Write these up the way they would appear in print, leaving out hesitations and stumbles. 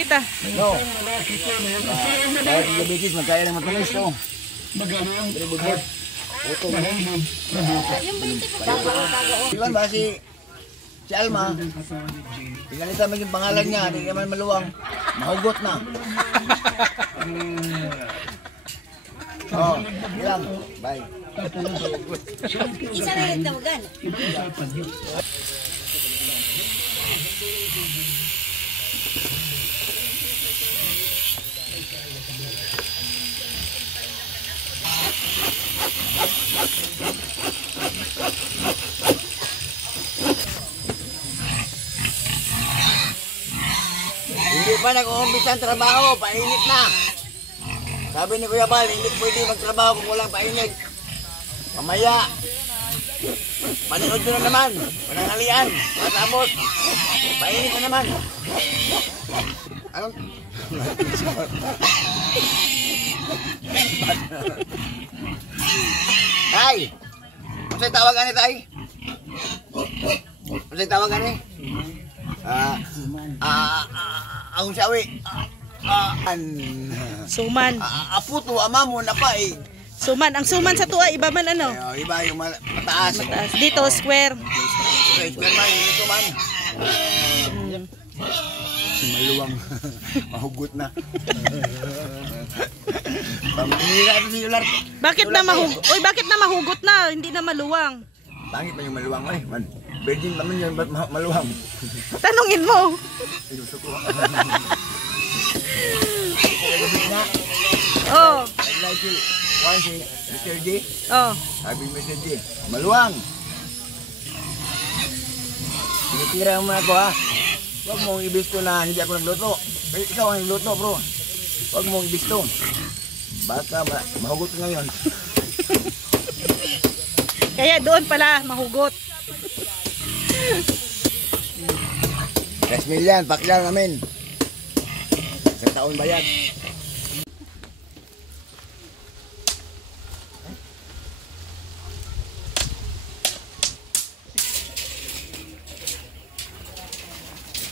Malapit ah. No. Kaya si Gabikis, magkaya lang matulis to. Ilan ba si Alma? Tingnan nito maging pangalan niya, hindi naman maluwang. Mahugot na. Oh, ilang. Bye. Isa na yung tawagan. Hindi pa nag-uumpisa ang trabaho, painit na. Sabi ni Kuya Bal, hindi pwede magtrabaho kung walang painit. Mamaya, panood na naman, pananalian, matapos, painit na naman. Anong? Tay! Masa'y tawagan ni Tay? Masa'y tawagan ni? Ang sawi. Suman. Aputo, ama mo na pa eh. Suman. Ang suman sa tuwa, iba man ano? Iba yung mataas. Mataas. Dito, square. Square man, dito man. Maluwang. Mahugot na. Pamilira ito si Yular. Bakit na mahugot? Uy, bakit na mahugot na? Hindi na maluwang. Bakit pa yung maluwang? Ay, man. Virgin naman yun, ba't maluwang? Tanungin mo. Gusto ko. Oh. Like si Mr. G. Oh. Sabi ni Mr. G, maluwang. Tinitira mo ako ha. Huwag mong ibisto na hindi ako nagluto. Ikaw ang nagluto bro. Huwag mong ibisto. Baka mahugot ngayon. Kaya doon pala mahugot. 3 million, pakilala namin. Isang taon bayad.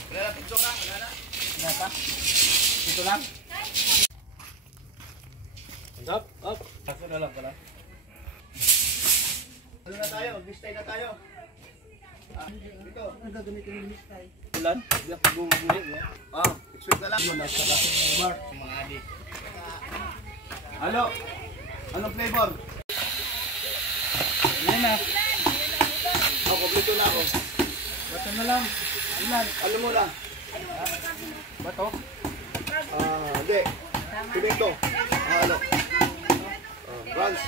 Wala na, pinto ka? Wala na? Wala pa? Pinto lang? Up, up. Ako na lang pala. Ano na tayo? Mag-listay na tayo. Dito. Ang gagamitin ng listay. Ulan? Hindi ako bumili. Expect na lang. Nasa bar. Mga adik. Halo? Anong flavor? Yan na. Kompleto na ako. Bato na lang. Ilan? Alam mo lang. Bato? Hindi. Pimento. Halo. Bronze.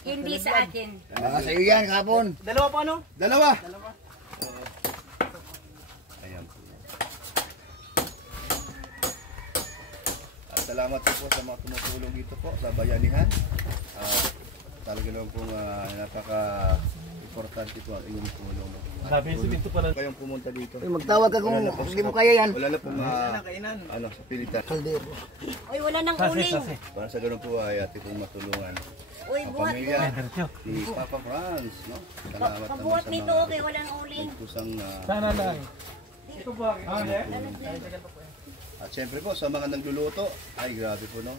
Hindi sa akin. Sa iyo yan, kapon. Dalawa pa ano? Dalawa. Ayan po. Salamat po sa mga tumutulong dito po sa bayanihan. Talaga naman pong napaka-importante po ang inyong tulong. Sabi si Binto pala. Kayong pumunta dito. Magtawag ka kung hindi mo kaya yan. Wala na pong sa pilitan. Kaldero. Uy, wala nang uling. Para sa ganun po ay ating pong matulungan. Uy, Ang buhat pamilya mo. ni Papa Franz, no? Salamat naman Pabuhat sa nito, mga okay, walang uling. kusang Sana lang. Ito po. at syempre po sa mga nagluluto, ay grabe po no.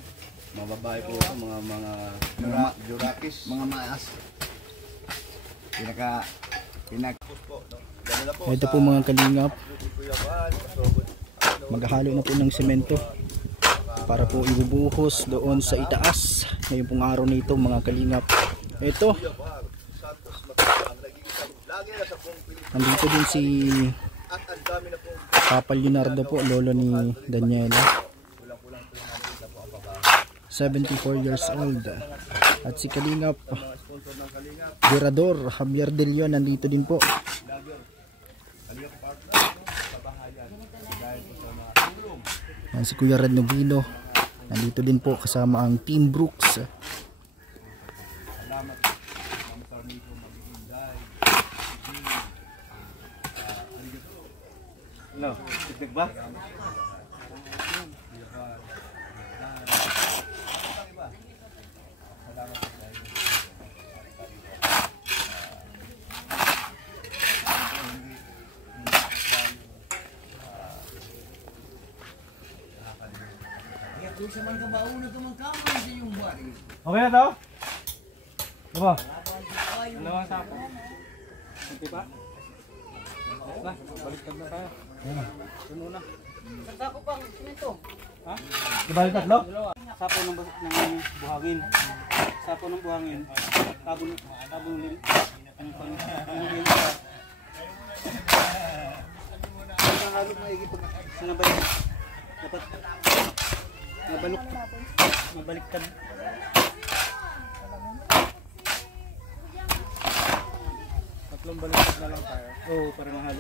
Mga babae po ito, mga Jurakis. Mga maas. Pinaka po, no? Na po, ito po mga kalingap, maghahalo na po ng semento para po ibubuhos doon sa itaas ngayon pong araw na ito mga kalingap. Ito nandito din si Papa Leonardo po, lolo ni Daniela, 74 years old, at si kalingap Virador Javier De Leon nandito din po. Yan si Kuya Red Novino nandito din po kasama ang Team Brooks. No, titig ba? Okay na to? Diba? Dalawang sako. Okay pa? Na, baliktad na tayo. Tuno na. Sako pang ito. Ha? Dibalik tatlo? Sapo ng buhangin. Sapo ng buhangin. Tabon nil. Ang pang-nil. Ang halog na igipag. Sinabay. Dapat nabalok. Mabaliktad. Tatlong baliktad na lang tayo. Oo, para mahalo.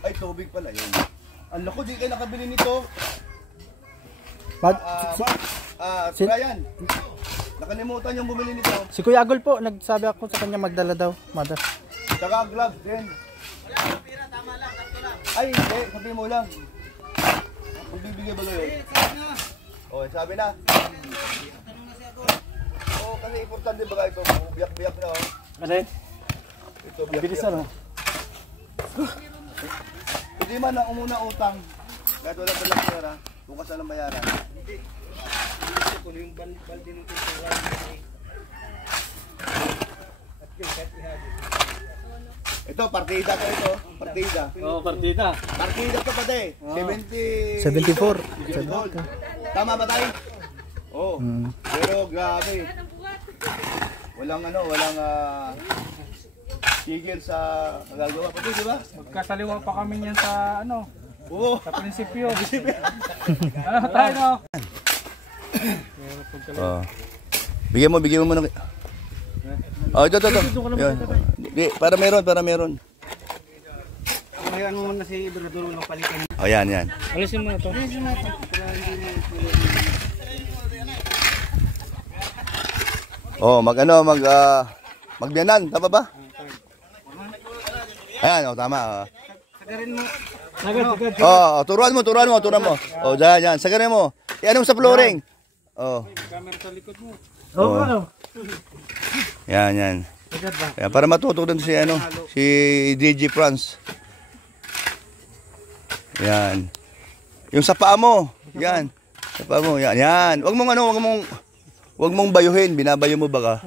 Ay, tubig pala yun. Ang lako, di kayo nakabili nito. Brian, nakalimutan yung bumili nito. Si Kuya Agol po, nagsabi ako sa kanya magdala daw, mother. Tsaka gloves din. Ay, hindi, sabi mo lang. Magbibigay ba kayo? Oh, sabi na. Oh, kasi importante ba ito? Biyak-biyak na oh. Ano yun? Ito, biyak-biyak. Bilisan oh. Hindi man na umuna utang. Kahit wala pa lang pera, bukas na lang bayaran. Ito, partida to ito. Partida. Oo, partida. Partida to pati. 74. Tama ba tayo? Oo. Pero grabe. Walang tigil sa nagagawa pati, di ba? Magkasaliwa pa kami niyan sa Oo. sa prinsipyo. Ano tayo no? Bigyan mo muna. Oh, ito. Yan. Di, para meron. Ngayon mo muna si Ibrador ng palitan. Oh, yan. Alisin mo na to. Oh, magbiyanan, tama ba? Ayan, oh, tama. Sagarin mo. Sagad. Oh, turuan mo. Oh, dyan. Sagarin mo. Anong sa flooring? Oh. Camera sa likod mo. Oh. Ano? Yan. Sagad ba? Ayan, para matuto din si DJ France. Yan. Yung sa paa mo. Yan. Sa paa mo. Yan. Wag mong bayuhin. Binabayo mo baka.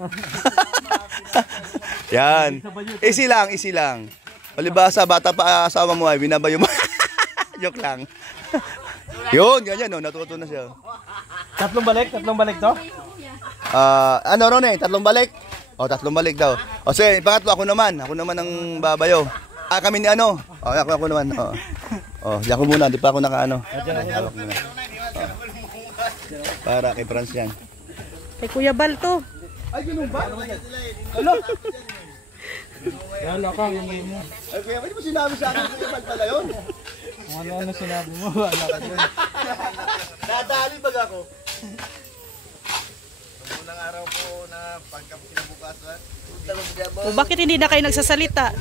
Yan. Easy lang. Palibasa, bata pa asawa mo ay binabayo mo. Joke lang. Yun, ganyan no, natuto na siya. Tatlong balik to? Tatlong balik? Oh, tatlong balik daw. O sige, pangatlo ako naman ang babayo. Kami ni ako naman. Diyan ko muna, di pa ako nakaano. Hawak muna. Para kay France yan. Kay Kuya Bal to. Ay, ganun ba? Yan ka, yung mo. Ay, kuya, pwede mo sinabi sa akin kung ibang pala yun? Kung ano sinabi mo, wala ka din. Nadali bag ako. Unang araw po na pagkakinabukasan. O bakit hindi na kayo nagsasalita?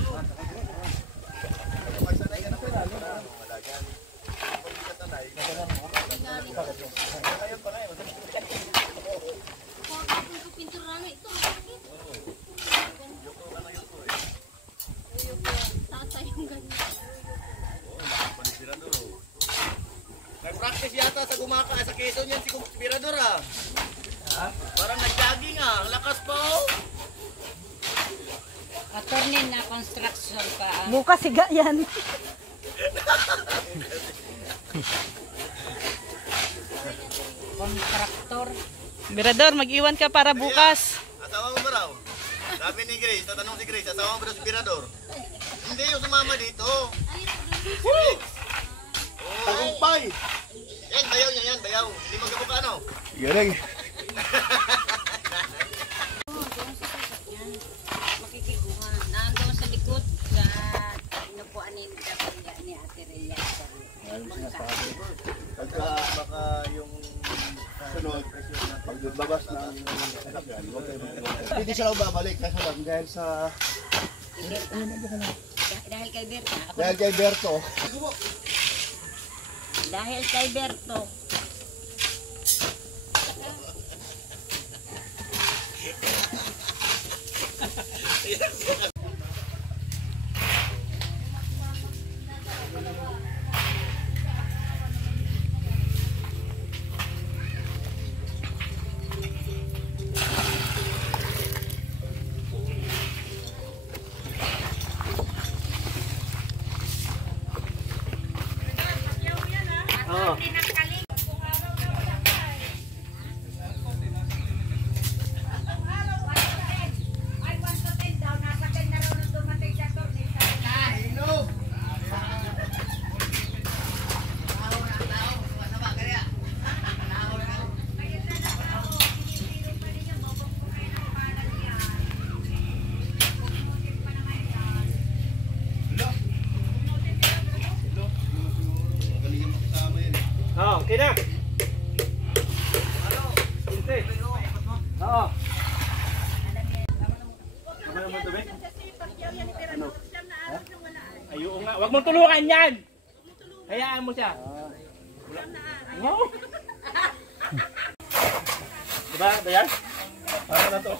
Nag-practice yata sa sa Quezon yan si Conspirador ah. Parang nag-jogging ah, ang lakas pa oh. Attorney na construction pa. Bukas siga yan. Kontraktor. Mirador, mag-iwan ka para bukas. Asawa mo ba raw? Sabi ni Grace, tatanong si Grace, asawa mo ba raw si Conspirador? Hindi, yung sumama dito. Tagumpay! Yan, bayaw niya yan, bayaw. Hindi magkabuka ano? Galing. Makikikuha. Nandun sa likod sa inupuan ni Ate Rhea. Pagka baka yung sunod, paglabas ng sasakyan, hindi siya babalik kasi lang dahil sa... Dahil kay Berto. Dahil kay Berto. Dahil kay Berto. na. Hindi. Oo. Ano mo tubig? Ano? Ayun nga. Huwag mong tulungan yan. Hayaan mo siya. Wow. Diba? Dayan? Ano na to?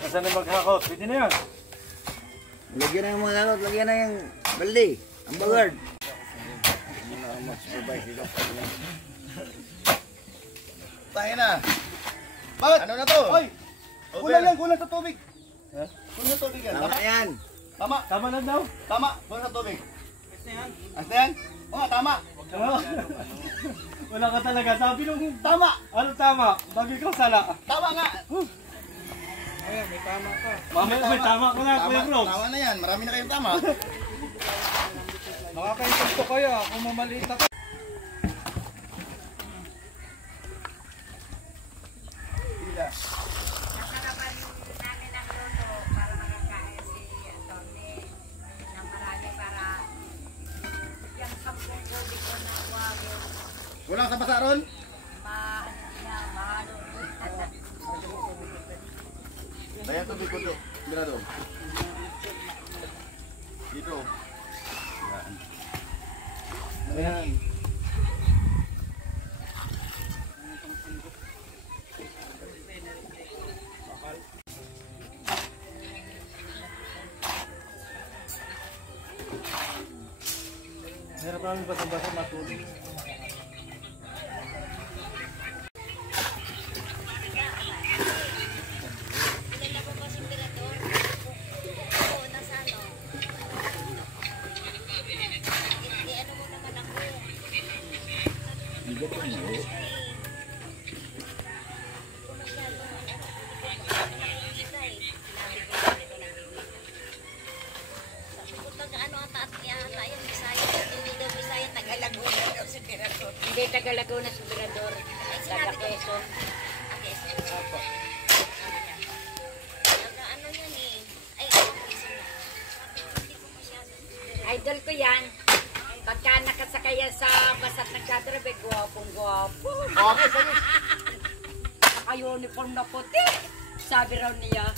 Nasaan na maghakot? Pwede na yan. Lagyan na yung mga lalot, lagyan na yung balde. Ang bagard. Tayo na. Bakit? Ano na to? Oy! Kulang sa tubig. Ha? Kulang sa tubig yan. Tama na yan. Tama. Tama lang daw. Tama. Kulang sa tubig. As na yan? Oo, tama. Wala ka talaga. Sabi nung Tama. ano tama? Bagay kang sala. Tama nga. Ayan, may tama ka. May tama ko na, Kuya Brooks. Tama na yan. Marami na kayong tama. Nakakaintog ko kaya kung mamaliit ako. Nasarapan namin ang luto para makakain si Tony ng marami para yung 10 kobi ko na wagyo Kulang sa basaron? mahalo. Ayan tubig ko to. Mira doon. Dito. Ayan. Meron kami basa-basa matulog. Hindi, taga Laguna, Subrador. Taga Quezon. Opo. Ano yan eh? Idol ko yan. Pagka nakasakay yan sa basa't nagkatrabe, gwapong-gwapo. Naka-uniform na puti. Sabi raw niya,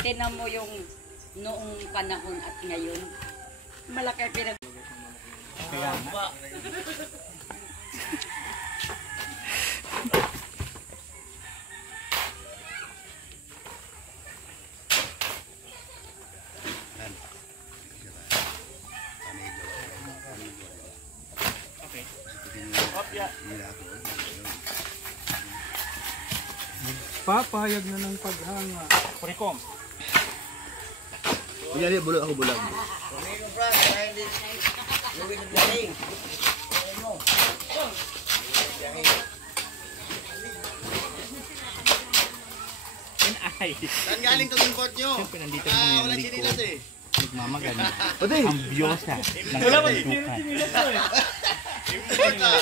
tinan mo yung noong panahon at ngayon. Malaki pinag... Kaya nga. Papayag na ng paghanga. Kurikom. Kunyari, bulag ako bulag. Kumino, Frank. Kaya hindi. Luwin ng daling. Saan galing itong import nyo? Siyempre, nandito naman yung Walang likod. sinilas eh. Nagmamaganda. Ang biyosa ng Wala ba kasuntukan. sinilas ko eh. Import ah.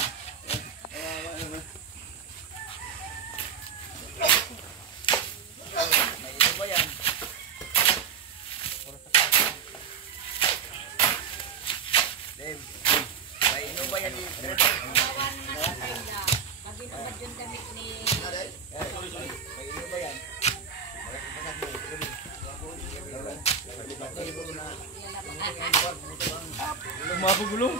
Kabinubad yung damit ni... Lumabugulong.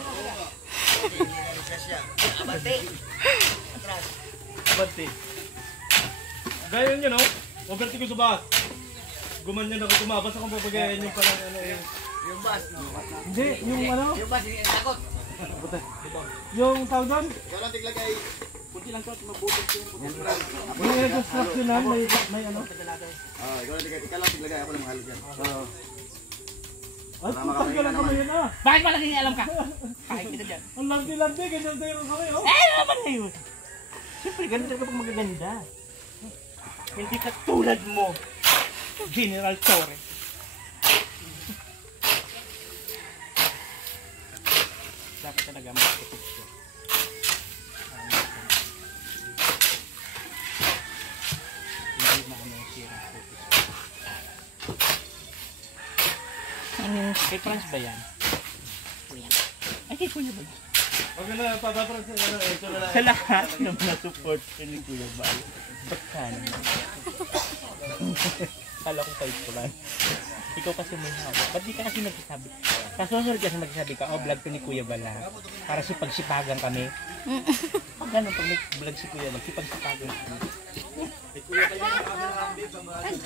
Abante. Gaya nyo, no? Overti ko sa bus. Gumanyan ako, tumabas ako papagayan yung parang ano yung... Yung bus, no? Hindi, yung ano? Yung bus, hindi takot. Yung tawag doon? Wala tiglagay. Yung reconstruction na, may ano? Ikaw lang tiglagay. Ikaw lang tiglagay. Ako lang mahalog yan. Ay, putang ka lang kami yun ah. Bakit malaking alam ka? Kahit kita dyan. Ang landi-landi, ganyan tayo kami oh. Eh, ano naman ngayon? Siyempre, ganun talaga pag magaganda. Hindi ka tulad mo, General Torres. Dapat talaga makikip siya. Hindi maano sira ang focus. Kay Franz ba yan? Ay, kay Kuya ba? Huwag na papaprod sa ito na lang. Sa lahat ng mga support ko ni Kuya Bal. Ba't ka naman? Kala ko kayo ko lang. Ikaw kasi may hawak. Ba't di ka kasi nagsasabi? Kasunod kasi magsasabi ka, vlog to ni Kuya Bala. Para sipagsipagan kami. Pag gano'n, pag may vlog si Kuya Bala, sipagsipagan kami. Kuya kayo na kami pamahan.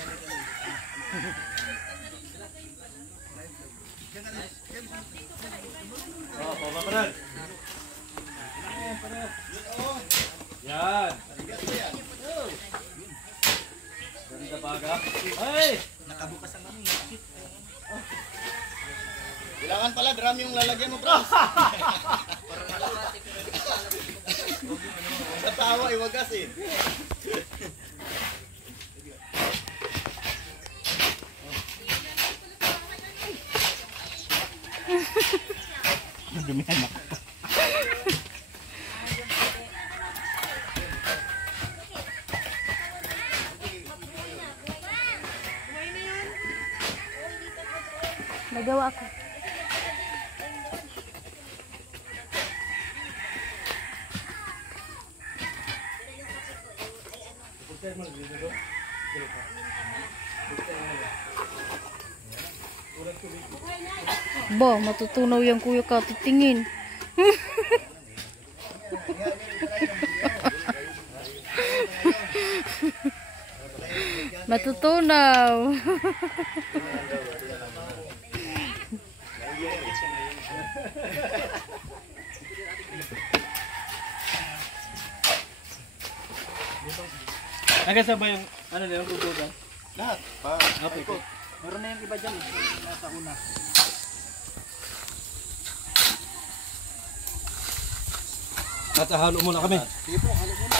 Oh, papaprod. Yan. Ganda baga. Ay! Nakabukas ang ano. Kailangan pala drum yung lalagyan mo, bro. Sa tawa, iwagas eh. Dumihan ako. Nagawa ko. Ba, matutunaw yan kuya ka, titingin. Matutunaw. Nagasabay yung, ano na yung rubugan? Lahat. Okay. Meron na yung iba dyan. Nasa una. At halo muna kami. Sige po, halo muna.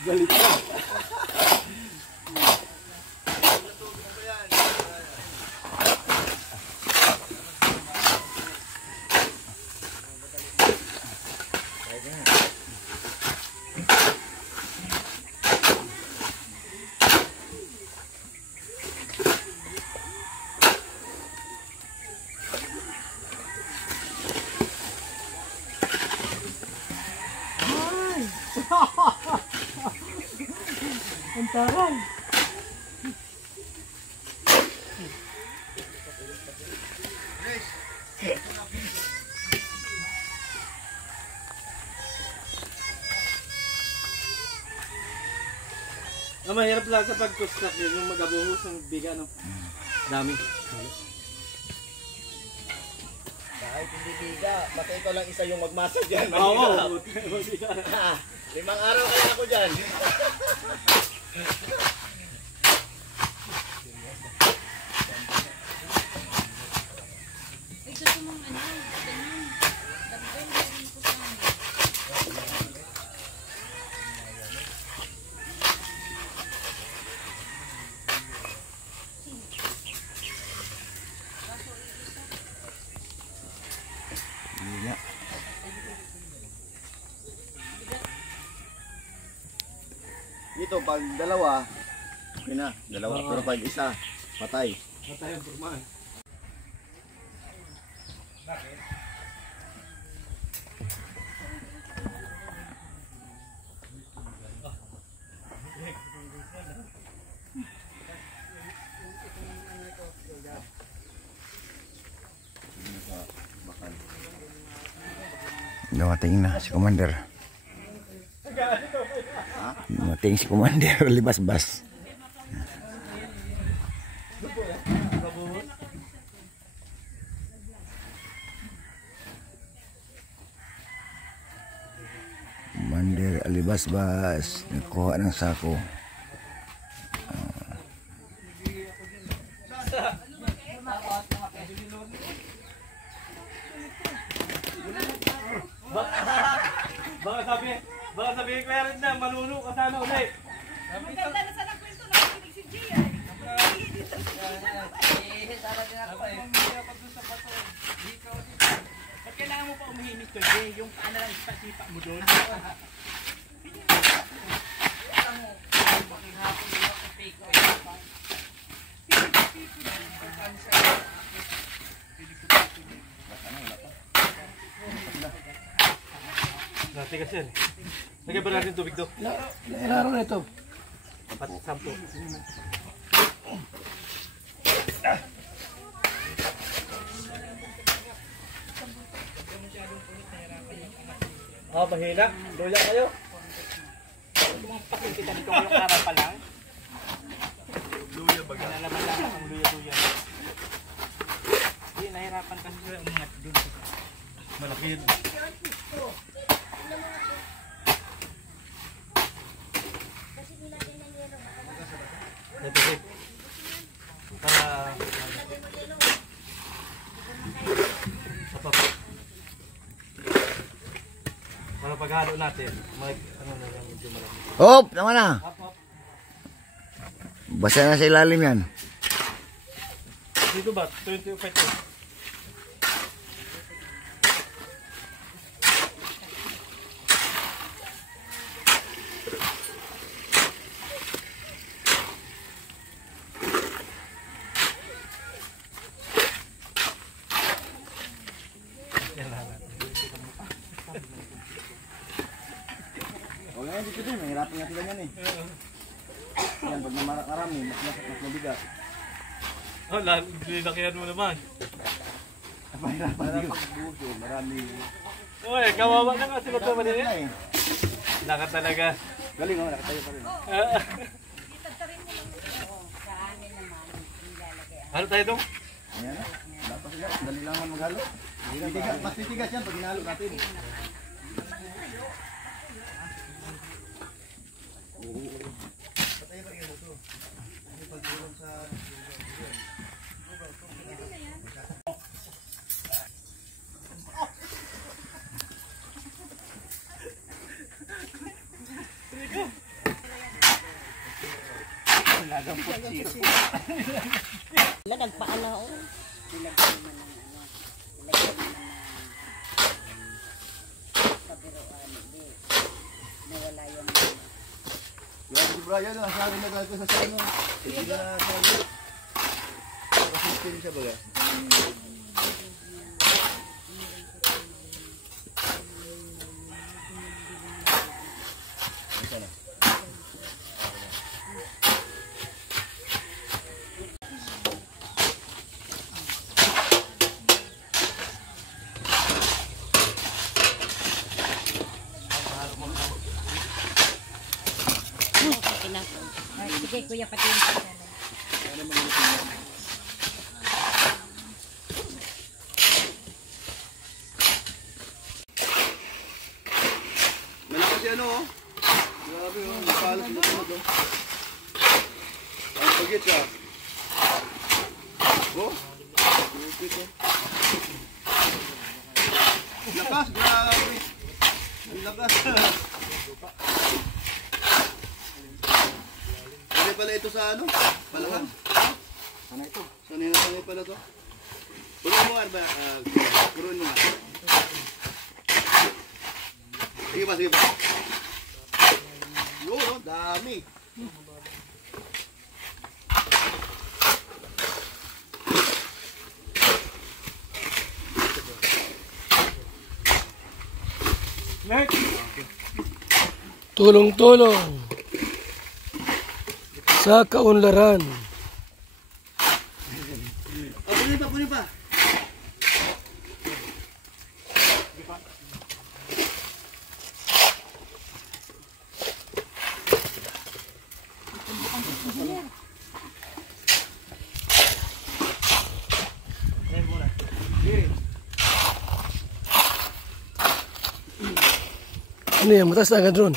Galit ka. Antaran! Ang mahirap lang sa pag-construct yun, yung mag-abuhos ng biga, no? Dami. Kahit hindi biga, baka ikaw lang isa yung magmasa dyan. Oo! 5 araw kaya ako dyan. Dito, pag dalawa, okay na, dalawa. Pero pag isa, patay. Patay ang burmaan. Dumating na si Commander. Dumating si Commander Libas-Bas. Commander Libas-Bas nakuha ng sako. Baka sabihin ko yan na, manuno ka sana ulit. Maganda na sana kwento na makinig si Jay. Ay, Ba't kailangan mo pa umihimik to, Jay? Yung paano lang sipa mo doon? Dati kasi yan. Lagyan ba natin tubig doon? Laro na ito. 10. Mahina. Luya kayo. Pakikita nito yung araw pa lang. Luya baga. Nalaman lang ang luya-luya. Hindi, nahirapan kasi sila umangat doon. Malaki yun. Ito din. Para paghalo natin, ano na lang medyo malaki. Hop, naman na. Basa na sa ilalim yan. Dito ba? 25 ito. O ngayon dito din, mahirapan nga sila yan eh. Yan, pag namarami, mas mabigat. Oh, lalakihan mo naman. Mahirapan dito. Buso, marami. Uy, kawawa na kasi magkamali eh. Laka talaga. Galing o, nakatayo pa rin. Ano tayo ito? Ayan na, wala pa sila. Dali lang man maghalo. Mas titigas yan pag hinalo natin. Wala, nagpaala ako. Yan si Brian, sabi na gagawin sa sano. Hindi na sabi. Assistant siya baga. sige, kuya, pati yung pagkalan. Malakas yan oh. Grabe oh, nakalas mo ito. Ang pagit siya. Oh, lupit oh. Lakas, grabe. Ang lakas. Sanay pala ito sa ano? Palahan? Sanay ito. Sanay pala ito. Puruin mo nga ba? Puruin mo nga. Sige pa, sige pa. Yun, oh, dami. Tulong-tulong sa kaunlaran. Punin pa. Ano yan? Matas na agad ron.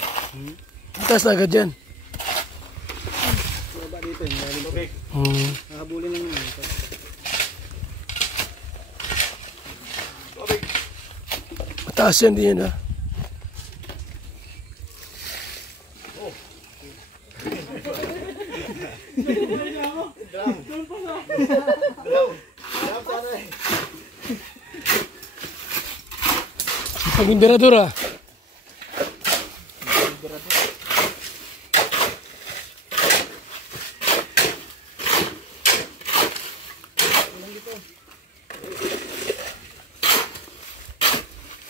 Matas na agad yan. Baba dito, malalim pa. Nakabulin lang yun. Mataas yan din yan ha. Pag-imberador ha.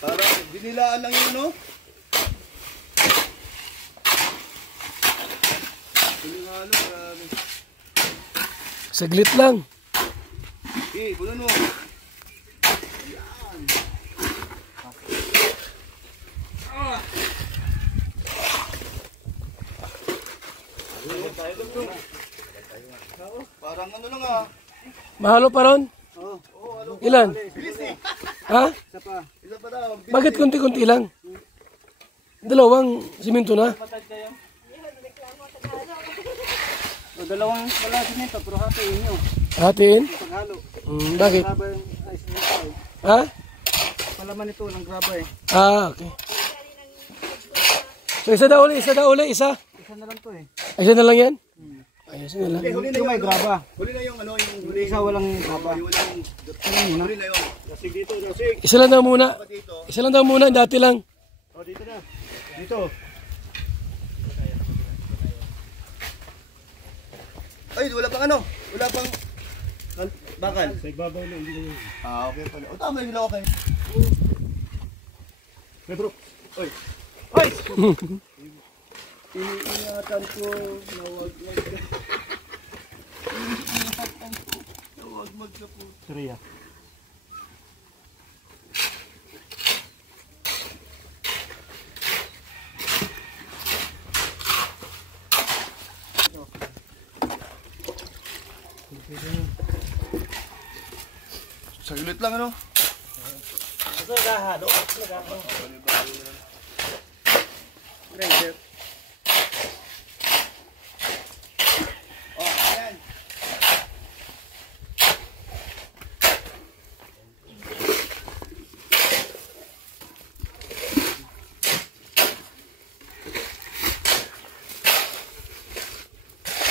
Parang binilaan lang yun, no? Piningalo, grabe. Saglit lang. Bulan mo. Parang ano lang ah. Mahalo pa ron? Ilan? Ha? Isa pa daw. Bakit konti-konti lang? Dalawang simento na? Dalawang wala simento pero hatiin nyo. Hatiin? Paghalo. Bakit? Graba yung ice cream. Ha? Palaman ito ng graba eh. Okay. So isa daw uli, isa. Isa na lang to eh. Isa na lang yan? Ayos na lang. Huli na Yung may graba. Huli na yung ano, yung huli. Isa walang graba. Huli na yung. Dasig dito, dasig. Isa lang daw muna. Isa lang daw muna, dati lang. Oh, dito na. Dito. Ay, wala pang ano. Wala pang bakal. Sa ibabaw na, hindi na yun. Okay pala. O tama, hindi lang okay. Hey bro. Oy. Hoy! Iniingatan ko na huwag magkapo. Surya. Saglit lang ano. Ito gahalo. Grinder. Oh, ayan.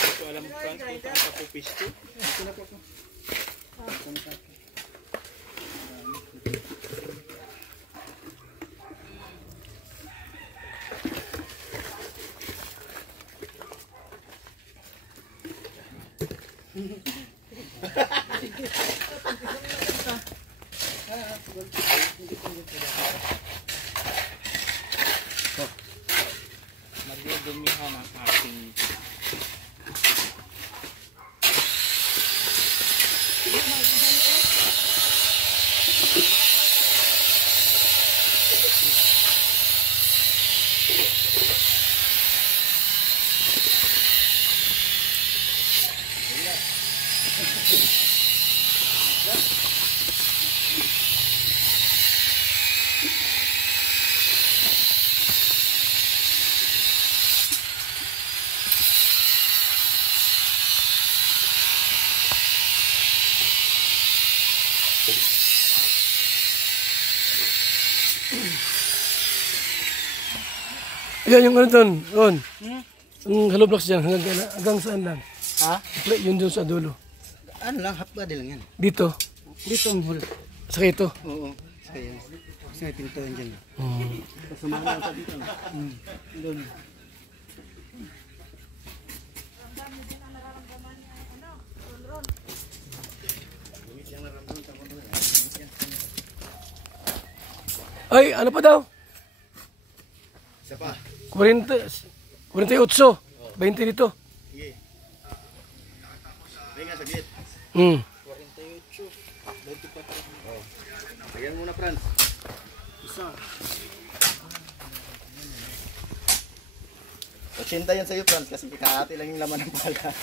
Ito alam ko ang kapupisto. Magdudumihan ang ating Ayan yung ano doon, Ron. Yung hollow blocks dyan, hanggang saan lang? Ha? Yun doon sa dulo. Ano lang, half body lang yan. Dito. Dito ang hul. Sa ito. Oo. Kaya, kasi may pintuan dyan. Hmm. Sumala pa dito. Doon. Ay, ano pa daw? Isa pa. 48. 20 dito. Sige. Tingnan saglit. Hmm. 48. 24. Oh. Ayan muna, Franz. Isa. 80 yan sa'yo, Franz, kasi kakati lang yung laman ng pala.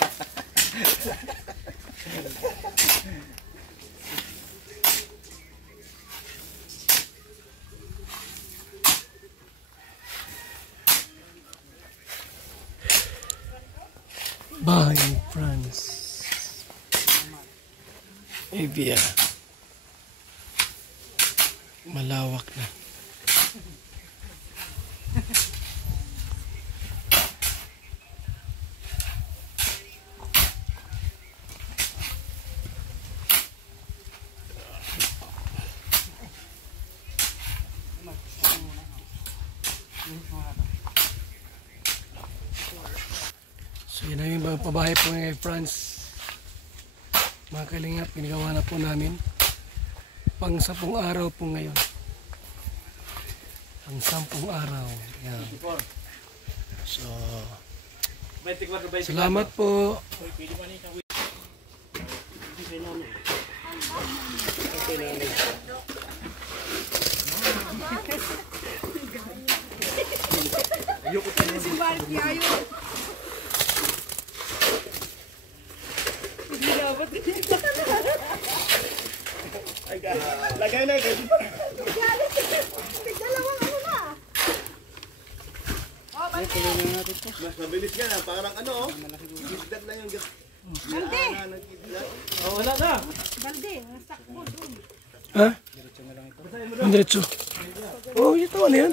Bahay ni Franz. Ibia. Malawak na. So yun ang yung pabahay po ngayon, France. Mga kalingap, ginagawa na po namin. Pang 10 araw po ngayon. Pang 10 araw. Yan. So, salamat po. Lagay na, guys. Mas mabilis ka na, parang ano, oh. Isdat lang yung gas. Ha? Ang diretso. Oh, ito ano yan?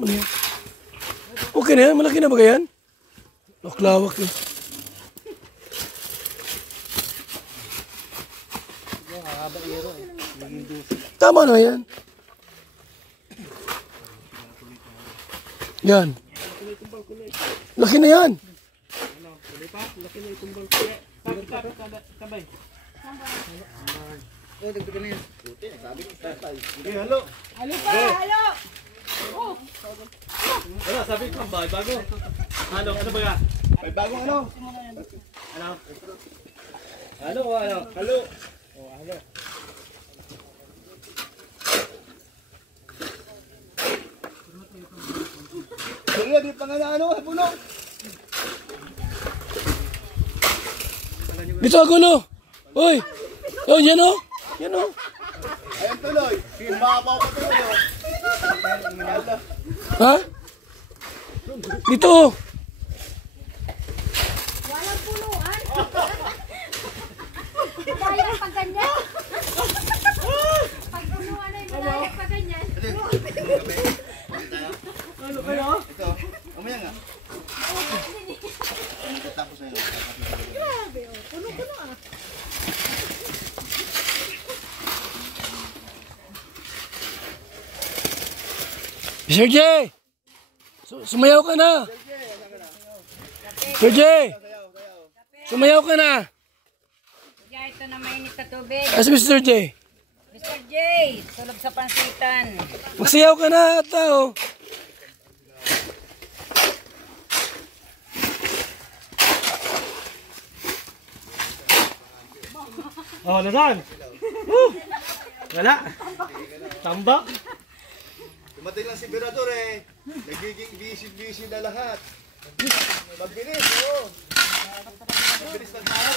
Ano yan? Okay na yan? Malaki na ba yan? Laklawak yun. Tama na yan. Yan. Laki na yan. May bagong ano? Sige, di pa nga na ano, puno. Dito ako no. Uy. Oh, yan o. Yan o. Ayan tuloy. Mababaw ko tuloy. Ha? Dito. Walang punuan. Madaya pag ganyan. Pag punuan ay madaya pag ganyan. Ito, umaya nga. Tapos na yun. Grabe, oh. Puno-puno ah. Sir J. Sumayaw ka na. Sir J. Sumayaw ka na. Kaya ito na mainit na tubig. Kasi Mr. J. Mr. J, tulog sa pansitan. Magsayaw ka na, tao. Oh, nasan? Wala. Tambak. Dumating lang si Berador eh. Nagiging busy na lahat. Magbilis, oo. Magbilis ng tao.